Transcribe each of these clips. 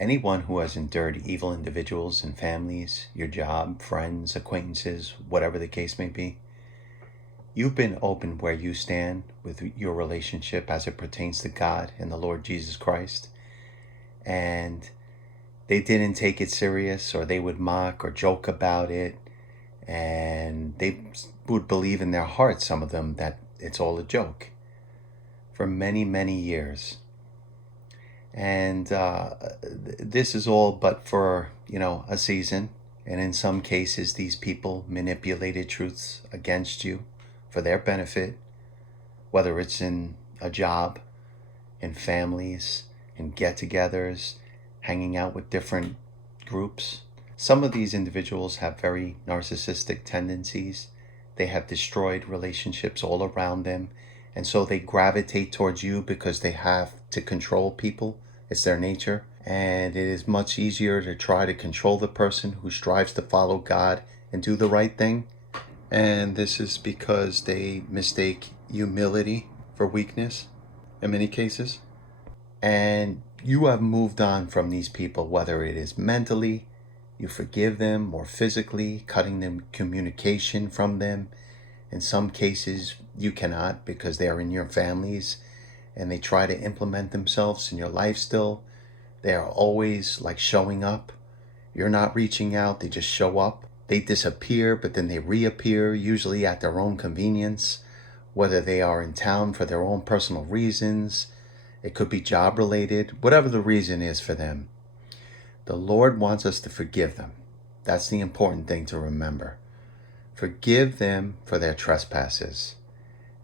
Anyone who has endured evil individuals and families, your job, friends, acquaintances, whatever the case may be, you've been open where you stand with your relationship as it pertains to God and the Lord Jesus Christ. And they didn't take it serious, or they would mock or joke about it. And they would believe in their hearts, some of them, that it's all a joke for many, many years. And this is all but for, a season. And in some cases, these people manipulated truths against you for their benefit, whether it's in a job, in families, in get-togethers, hanging out with different groups. Some of these individuals have very narcissistic tendencies. They have destroyed relationships all around them. And so they gravitate towards you because they have to control people. It's their nature. And it is much easier to try to control the person who strives to follow God and do the right thing. And this is because they mistake humility for weakness in many cases. And you have moved on from these people, whether it is mentally, you forgive them, or physically, cutting them communication from them. In some cases, you cannot because they are in your families and they try to implement themselves in your life still. They are always like showing up. You're not reaching out, they just show up. They disappear, but then they reappear, usually at their own convenience, whether they are in town for their own personal reasons. It could be job related, whatever the reason is for them. The Lord wants us to forgive them. That's the important thing to remember. Forgive them for their trespasses.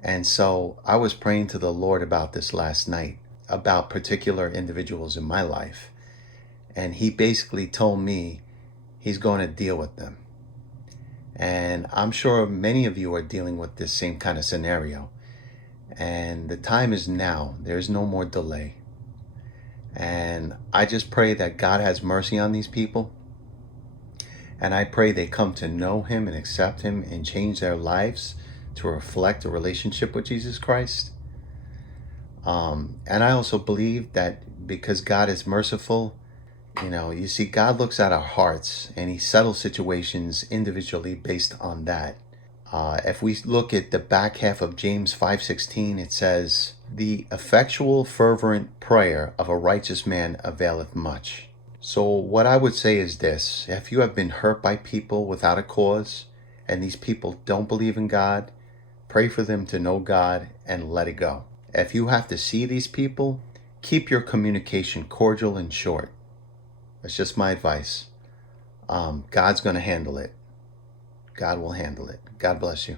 And so I was praying to the Lord about this last night, about particular individuals in my life. And he basically told me he's going to deal with them. And I'm sure many of you are dealing with this same kind of scenario. And the time is now. There's no more delay. And I just pray that God has mercy on these people. And I pray they come to know him and accept him and change their lives to reflect a relationship with Jesus Christ. And I also believe that because God is merciful, you see, God looks at our hearts and he settles situations individually based on that. If we look at the back half of James 5:16, it says, "The effectual fervent prayer of a righteous man availeth much." So what I would say is this: if you have been hurt by people without a cause, and these people don't believe in God, pray for them to know God and let it go. If you have to see these people, keep your communication cordial and short. That's just my advice. God's going to handle it. God will handle it. God bless you.